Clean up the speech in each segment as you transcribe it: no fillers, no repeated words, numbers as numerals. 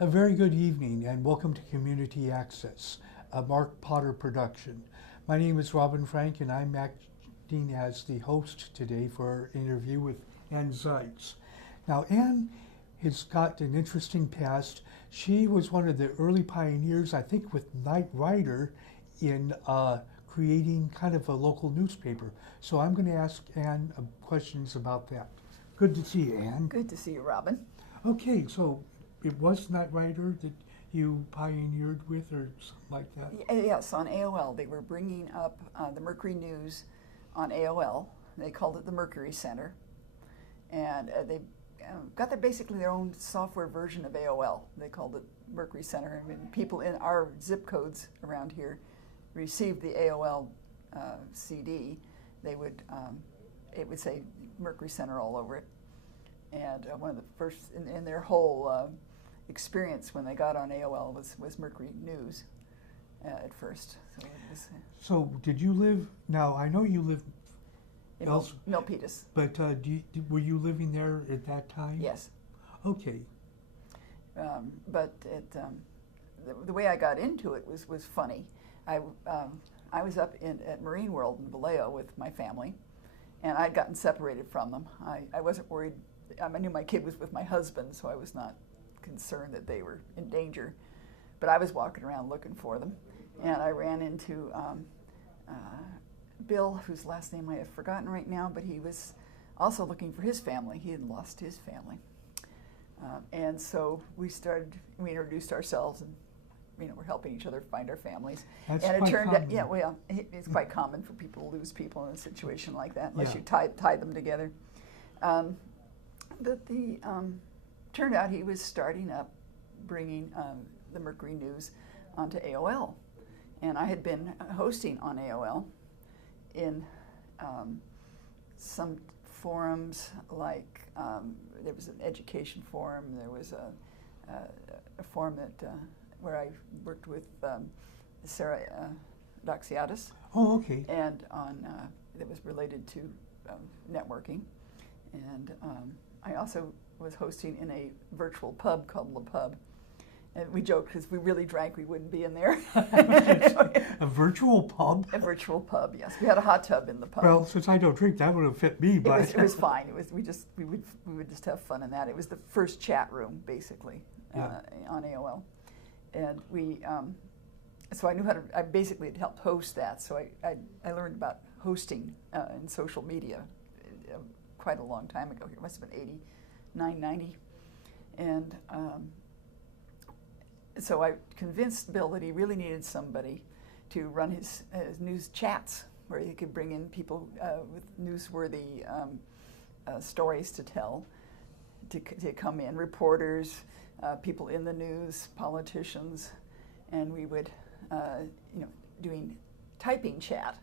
A very good evening and welcome to Community Access, a Mark Potter production. My name is Robin Frank and I'm acting as the host today for our interview with Ann Ziese. Now Ann has got an interesting past. She was one of the early pioneers, I think with Knight Ridder, in creating kind of a local newspaper. So I'm going to ask Ann questions about that. Good to see you, Ann. Good to see you, Robin. Okay, so it was Knight Ridder that you pioneered with or something like that? Yes, on AOL. They were bringing up the Mercury News on AOL. They called it the Mercury Center. And they got basically their own software version of AOL. They called it Mercury Center. I mean, people in our zip codes around here received the AOL CD. They would, it would say Mercury Center all over it. And one of the first in their whole experience when they got on AOL was Mercury News at first. So did you live, now I know you lived in Milpitas. But were you living there at that time? Yes. Okay. But the way I got into it was funny. I was up at Marine World in Vallejo with my family, and I'd gotten separated from them. I wasn't worried. I knew my kid was with my husband, so I was not concerned that they were in danger. But I was walking around looking for them, and I ran into Bill, whose last name I have forgotten right now, but he was also looking for his family. He had lost his family. And so we introduced ourselves, and we're helping each other find our families. That's and it quite turned common. out, yeah, well, it's quite common for people to lose people in a situation like that, unless Yeah. you tie them together. But turned out he was starting up bringing the Mercury News onto AOL. And I had been hosting on AOL in some forums, like there was an education forum, there was a forum that where I worked with Sarah Doxiadis. Oh, okay. And that was related to networking. And I also was hosting in a virtual pub called La Pub. And we joked because we really drank, we wouldn't be in there. A virtual pub? A virtual pub, yes. We had a hot tub in the pub. Well, since I don't drink, that would have fit me. But it was fine. We would just have fun in that. It was the first chat room, basically, on AOL. And so I knew how to. I basically had helped host that. So I learned about hosting in social media quite a long time ago. It must have been 89, 90. And so I convinced Bill that he really needed somebody to run his news chats, where he could bring in people with newsworthy stories to tell, to come in, reporters, people in the news, politicians, and we would, doing typing chat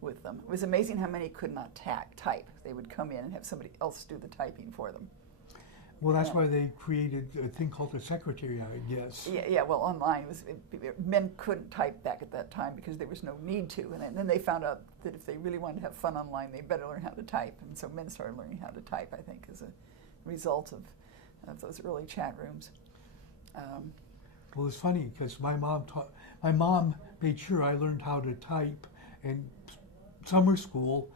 with them. It was amazing how many could not type. They would come in and have somebody else do the typing for them. Well, that's why they created a thing called a secretary, I guess. Yeah. Well, online men couldn't type back at that time because there was no need to, and then they found out that if they really wanted to have fun online, they better learn how to type, and so men started learning how to type. I think as a result of those early chat rooms. Well, it's funny because my mom made sure I learned how to type in summer school.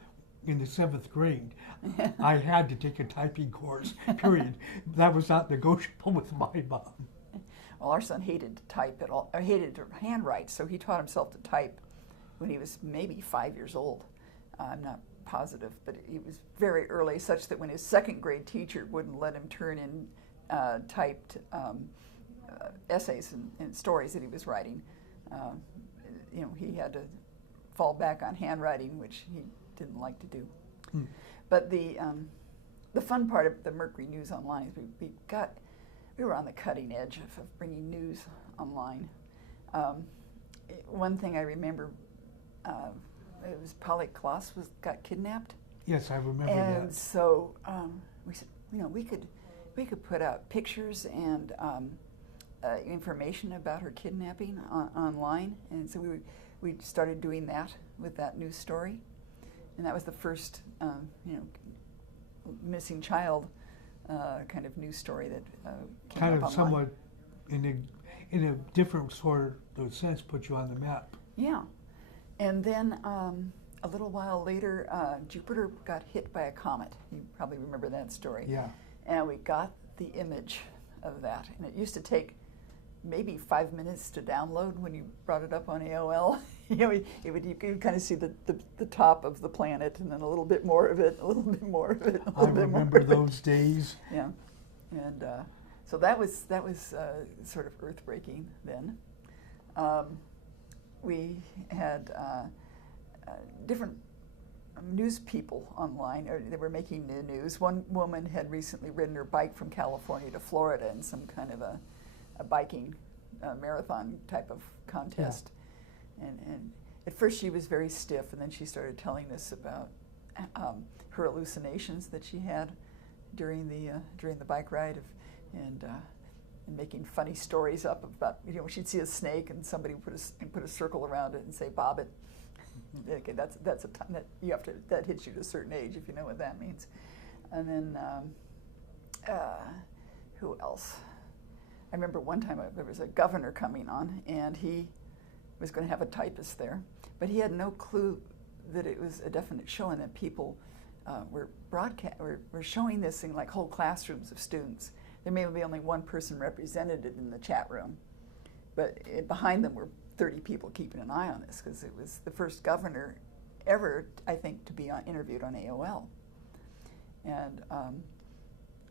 In the 7th grade, I had to take a typing course, period. That was not negotiable with my mom. Well, our son hated to type at all, or hated to handwrite, so he taught himself to type when he was maybe 5 years old. I'm not positive, but he was very early, such that when his 2nd grade teacher wouldn't let him turn in typed essays and stories that he was writing, he had to fall back on handwriting, which he didn't like to do. But the fun part of the Mercury News Online is we were on the cutting edge of bringing news online. One thing I remember, it was Polly Klaas got kidnapped. Yes, I remember that. And so we said, we could put out pictures and information about her kidnapping online, and so we started doing that with that news story. And that was the first, missing child kind of news story that came kind up of online. somewhat in a different sort of sense, put you on the map. Yeah. And then a little while later, Jupiter got hit by a comet. You probably remember that story. Yeah. And we got the image of that. And it used to take maybe 5 minutes to download when you brought it up on AOL. You could kind of see the top of the planet, and then a little bit more of it, a little bit more of it, a little I bit more remember of it. those days. Yeah. And so that was sort of earth-breaking then. We had different news people online. They were making new news. One woman had recently ridden her bike from California to Florida in some kind of a biking marathon type of contest. Yeah. And at first she was very stiff, and then she started telling us about her hallucinations that she had during the bike ride, and making funny stories up about, she'd see a snake and somebody would put a circle around it and say bob it. Okay, that's a time that you have to, that hits you to a certain age if you know what that means. And then who else? I remember one time there was a governor coming on, and he was going to have a typist there, but he had no clue that it was a definite show and that people were showing this in like whole classrooms of students. There may be only one person represented in the chat room, but behind them were 30 people keeping an eye on this, because it was the first governor ever, I think, to be interviewed on AOL. And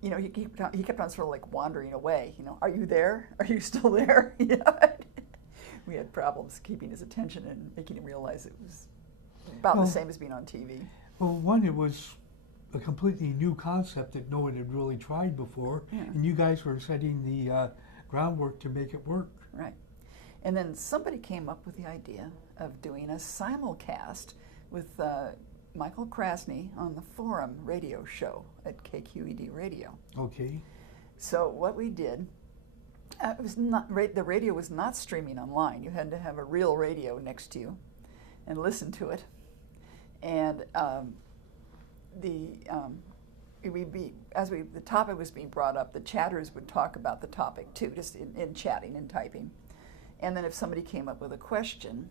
he kept on sort of like wandering away. Are you there? Are you still there? We had problems keeping his attention and making him realize it was about the same as being on TV. Well, one, it was a completely new concept that no one had really tried before, yeah. And you guys were setting the groundwork to make it work. Right. And then somebody came up with the idea of doing a simulcast with Michael Krasny on the Forum radio show at KQED Radio. Okay. So what we did, it was not, the radio was not streaming online. You had to have a real radio next to you and listen to it. And the topic was being brought up, the chatters would talk about the topic too, just in chatting and typing. And then if somebody came up with a question,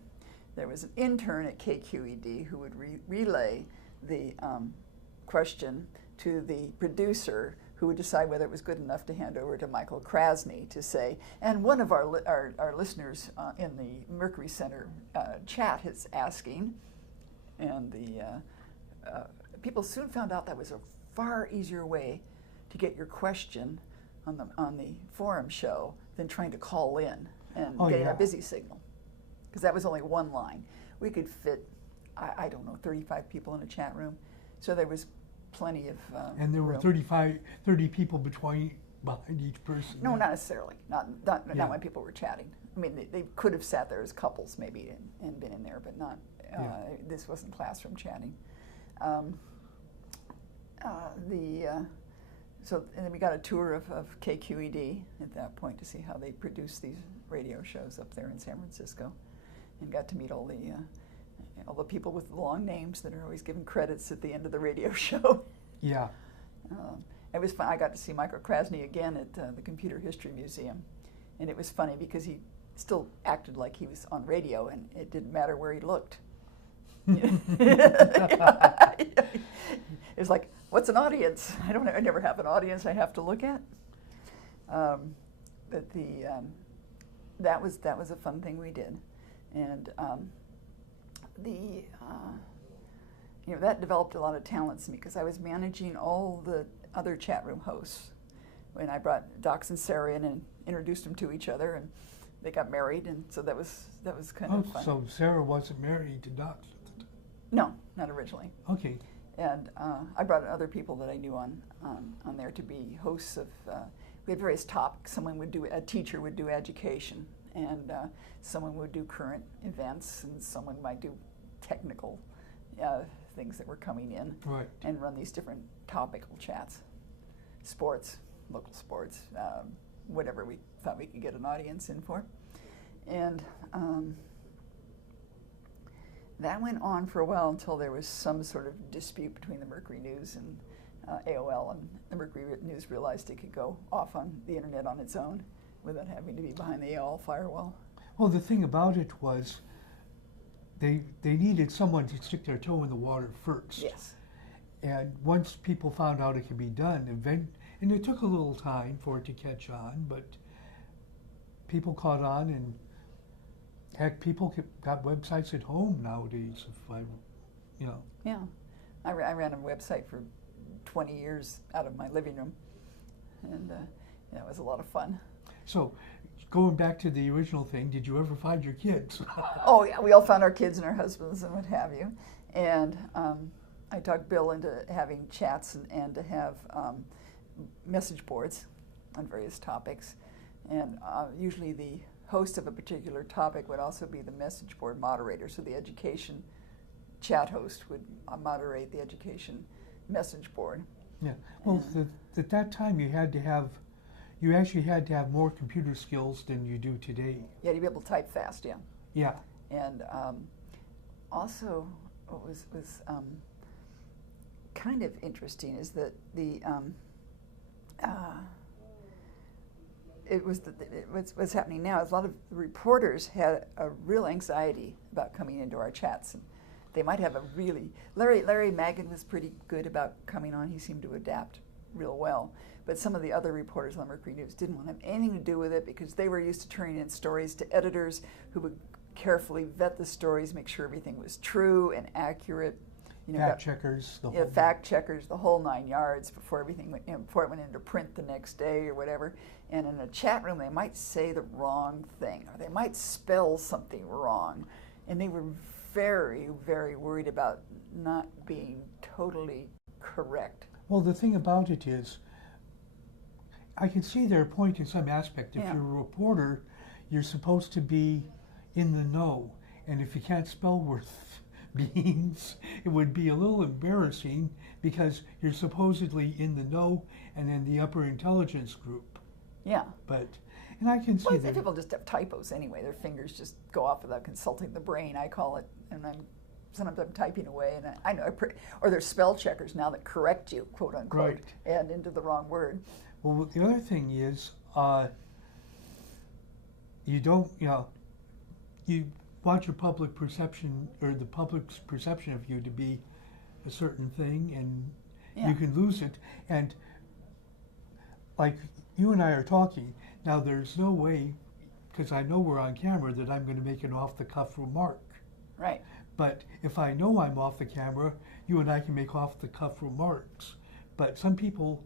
there was an intern at KQED who would relay the question to the producer, who would decide whether it was good enough to hand over to Michael Krasny to say. And one of our listeners in the Mercury Center chat is asking, and the people soon found out that was a far easier way to get your question on the forum show than trying to call in and getting a busy signal, because that was only one line. We could fit, I don't know, 35 people in a chat room, so there was plenty of and there were room. 30 people behind each person. No, not necessarily. Not when people were chatting. I mean, they could have sat there as couples maybe and been in there, but not. This wasn't classroom chatting. So and then we got a tour of KQED at that point to see how they produce these radio shows up there in San Francisco, and got to meet all the people with the long names that are always given credits at the end of the radio show. Yeah. It was fun. I got to see Michael Krasny again at the Computer History Museum, and it was funny because he still acted like he was on radio, and it didn't matter where he looked. It was like, what's an audience? I never have an audience I have to look at. But that was a fun thing we did, and that developed a lot of talents in me, because I was managing all the other chat room hosts. When I brought Docs and Sarah in and introduced them to each other, and they got married, and so that was kind of fun. So Sarah wasn't married to Docs? No, not originally. Okay. And I brought other people that I knew on there to be hosts of. We had various topics. A teacher would do education, and someone would do current events, and someone might do technical things that were coming in, right, and run these different topical chats, sports, local sports, whatever we thought we could get an audience in for, and. That went on for a while until there was some sort of dispute between the Mercury News and AOL, and the Mercury News realized it could go off on the internet on its own, without having to be behind the AOL firewall. Well, the thing about it was they needed someone to stick their toe in the water first. Yes. And once people found out it could be done, and it took a little time for it to catch on, but people caught on, and heck, people got websites at home nowadays. Yeah, I ran a website for 20 years out of my living room, and it was a lot of fun. So, going back to the original thing, did you ever find your kids? Oh yeah, we all found our kids and our husbands and what have you, and I talked Bill into having chats and to have message boards on various topics, and usually the host of a particular topic would also be the message board moderator. So the education chat host would moderate the education message board. Yeah. Well, at that time you actually had to have more computer skills than you do today. Yeah, to be able to type fast. Yeah. Yeah. And also, what was kind of interesting is that what's happening now is a lot of the reporters had a real anxiety about coming into our chats, and they might have a really Larry Magid was pretty good about coming on. He seemed to adapt real well, but some of the other reporters on Mercury News didn't want to have anything to do with it because they were used to turning in stories to editors who would carefully vet the stories, make sure everything was true and accurate. Fact checkers, the whole 9 yards before everything before it went into print the next day or whatever. And in a chat room, they might say the wrong thing, or they might spell something wrong, and they were very, very worried about not being totally correct. Well, the thing about it is, I can see their point in some aspect. If Yeah. you're a reporter, you're supposed to be in the know, and if you can't spell worth beans, it would be a little embarrassing because you're supposedly in the know and in the upper intelligence group. Yeah. And I can see Well, that. people just have typos anyway. Their fingers just go off without consulting the brain, I call it. And sometimes I'm typing away, and I know, or there's spell checkers now that correct you, quote unquote, Right. and into the wrong word. Well, the other thing is, you want your public perception, or the public's perception of you, to be a certain thing, and you can lose it. And like you and I are talking now, there's no way, because I know we're on camera, that I'm going to make an off-the-cuff remark. Right. But if I know I'm off the camera, you and I can make off-the-cuff remarks. But some people,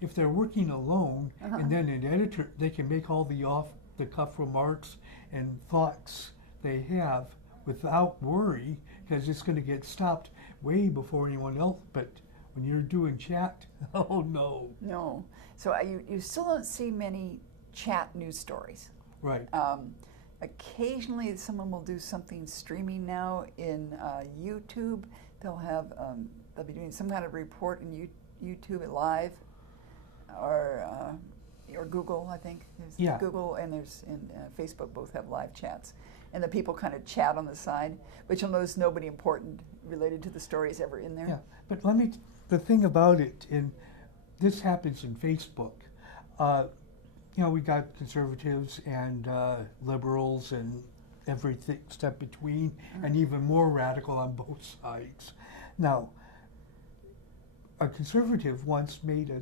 if they're working alone, and then an editor, they can make all the off-the-cuff remarks and thoughts they have without worry, because it's going to get stopped way before anyone else. But when you're doing chat, oh no. No. So you still don't see many chat news stories. Right. Occasionally someone will do something streaming now in YouTube. They'll be doing some kind of report in YouTube live, or Google, I think. There's Google and Facebook both have live chats. And the people kind of chat on the side, but you'll notice nobody important related to the story is ever in there. Yeah, but the thing about it, and this happens in Facebook, we got conservatives and liberals and everything step between, and even more radical on both sides. Now, a conservative once made a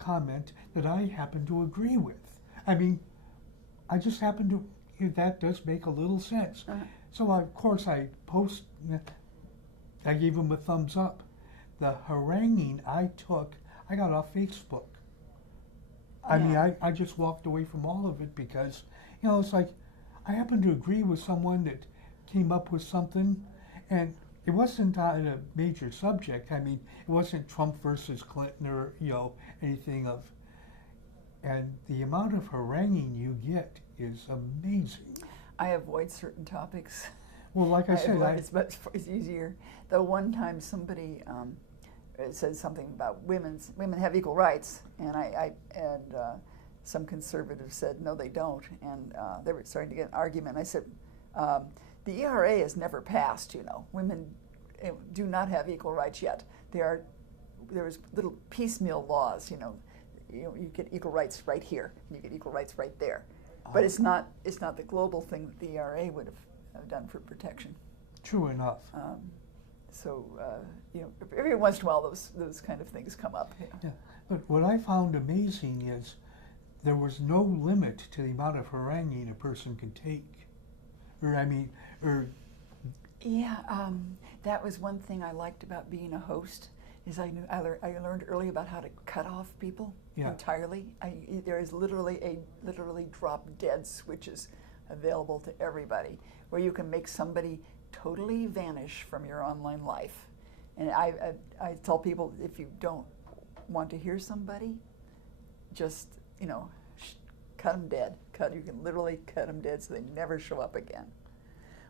comment that I happen to agree with. I mean, I just happen to, that does make a little sense. So of course I gave him a thumbs up. The haranguing I got off Facebook. I mean, I just walked away from all of it because, it's like, I happen to agree with someone that came up with something, and it wasn't on a major subject. I mean, it wasn't Trump versus Clinton or, anything of, and the amount of haranguing you get is amazing. I avoid certain topics. Well, like I said, it's easier. Though one time somebody said something about women have equal rights, and some conservatives said no, they don't, and they were starting to get an argument. I said, the ERA has never passed. Women do not have equal rights yet. There was little piecemeal laws. you get equal rights right here, and you get equal rights right there. But it's not the global thing that the ERA would have done for protection. True enough. So every once in a while those kind of things come up. Yeah. But what I found amazing is there was no limit to the amount of haranguing a person could take. Yeah, that was one thing I liked about being a host, is I learned early about how to cut off people entirely. There is literally drop dead switches available to everybody, where you can make somebody totally vanish from your online life. And I tell people, if you don't want to hear somebody, just cut them dead. You can literally cut them dead so they never show up again.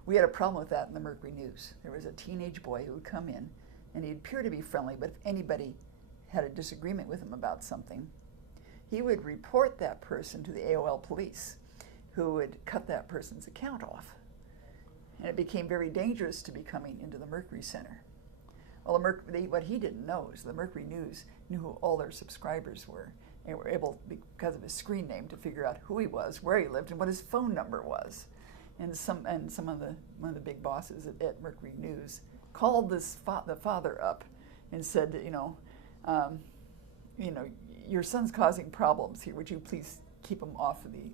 We had a problem with that in the Mercury News. There was a teenage boy who would come in, and he'd appear to be friendly, but if anybody had a disagreement with him about something, he would report that person to the AOL police, who would cut that person's account off. And it became very dangerous to be coming into the Mercury Center. Well, what he didn't know is the Mercury News knew who all their subscribers were, and were able, because of his screen name, to figure out who he was, where he lived, and what his phone number was. And one of the big bosses at Mercury News called the father up and said, your son's causing problems here. Would you please keep him off of the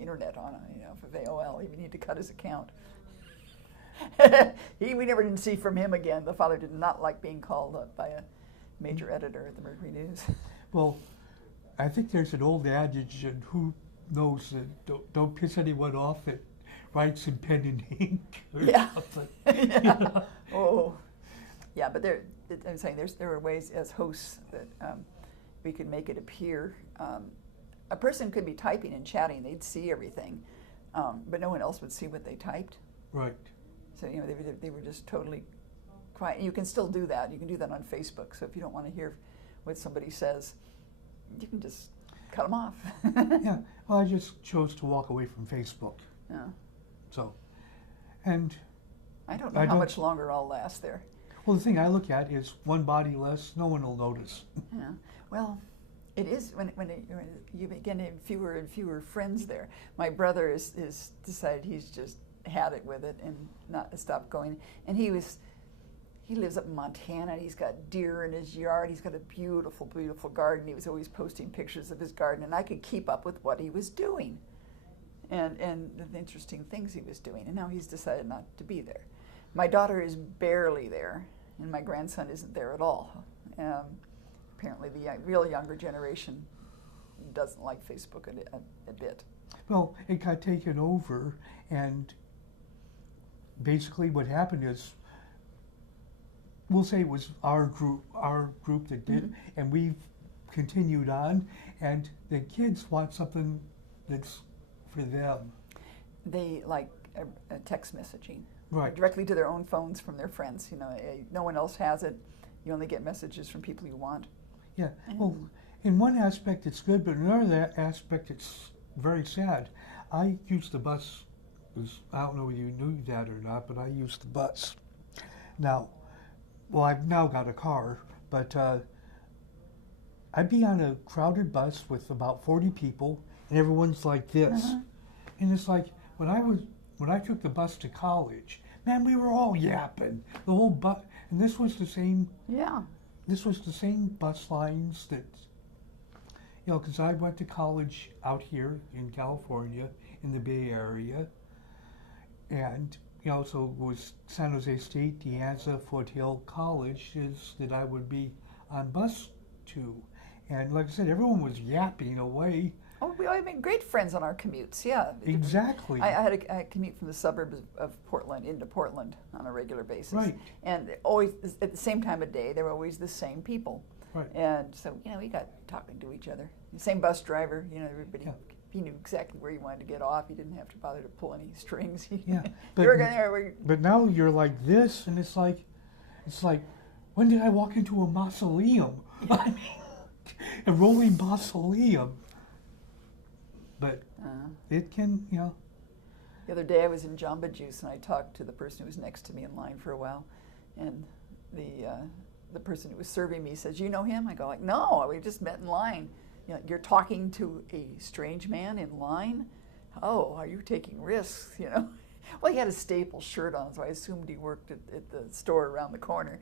internet off of AOL? We need to cut his account. We never didn't see from him again. The father did not like being called up by a major editor at the Mercury News. Well, I think there's an old adage, and who knows that don't piss anyone off that writes in pen and ink or something. Yeah. Oh, yeah. But I'm saying there are ways as hosts that we can make it appear. A person could be typing and chatting; they'd see everything, but no one else would see what they typed. Right. So they were just totally quiet. You can still do that. You can do that on Facebook. So if you don't want to hear what somebody says, you can just cut them off. Yeah. Well, I just chose to walk away from Facebook. Yeah. So, and I don't know how much longer I'll last there. Well, the thing I look at is one body less, no one will notice. Yeah. Well, it is when you begin to have fewer and fewer friends there. My brother is decided he's just had it with it and not stopped going. And he lives up in Montana, and he's got deer in his yard. He's got a beautiful, beautiful garden. He was always posting pictures of his garden, and I could keep up with what he was doing and the interesting things he was doing. And now he's decided not to be there. My daughter is barely there, and my grandson isn't there at all. Apparently the real younger generation doesn't like Facebook a bit. Well, it got taken over, and basically what happened is, we'll say it was our group that did, and we've continued on, and the kids want something that's for them. They like a text messaging. Right. Directly to their own phones from their friends. No one else has it. You only get messages from people you want. Yeah. Well, in one aspect it's good, but in another aspect it's very sad. I used the bus, I don't know whether you knew that or not, but I used the bus. Now, well, I've now got a car, but I'd be on a crowded bus with about 40 people, and everyone's like this. And it's like, when I took the bus to college, man, we were all yapping. The whole bus, and this was the same. Yeah. This was the same bus lines that, because I went to college out here in California, in the Bay Area, and so it was San Jose State, De Anza, Foothill College that I would be on bus to. And like I said, everyone was yapping away. Oh, we made great friends on our commutes, yeah. Exactly. I had a commute from the suburbs of Portland into Portland on a regular basis. Right. And always, at the same time of day, they were always the same people. Right. And so, we got talking to each other. The same bus driver, everybody, he knew exactly where he wanted to get off. He didn't have to bother to pull any strings. Yeah. But now you're like this, and it's like, when did I walk into a mausoleum? I mean, a rolling mausoleum. But it can, The other day I was in Jamba Juice, and I talked to the person who was next to me in line for a while, and the the person who was serving me says, "You know him?" I go like, "No, we just met in line." You know, "You're talking to a strange man in line? Oh, are you taking risks?" You know. Well, he had a staple shirt on, so I assumed he worked at the store around the corner.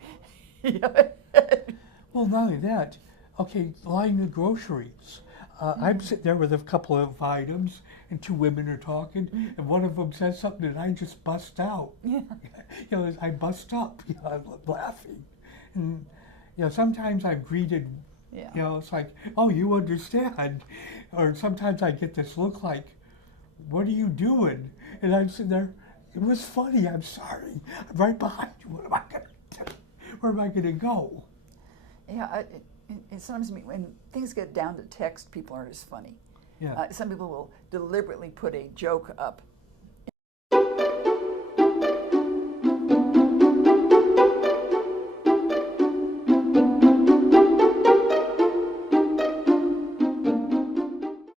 Well, not only that, okay, line of groceries. I'm sitting there with a couple of items, and two women are talking, and one of them says something, and I just bust out. Yeah. You know, I bust up, you know, I'm laughing. And, you know, sometimes I'm greeted, Yeah. you know, it's like, "Oh, you understand." Or sometimes I get this look like, "What are you doing?" And I'm sitting there, "It was funny, I'm sorry. I'm right behind you. What am I going to do? Where am I going to go?" Yeah, it sometimes when things get down to text, people aren't as funny. Yeah. Some people will deliberately put a joke up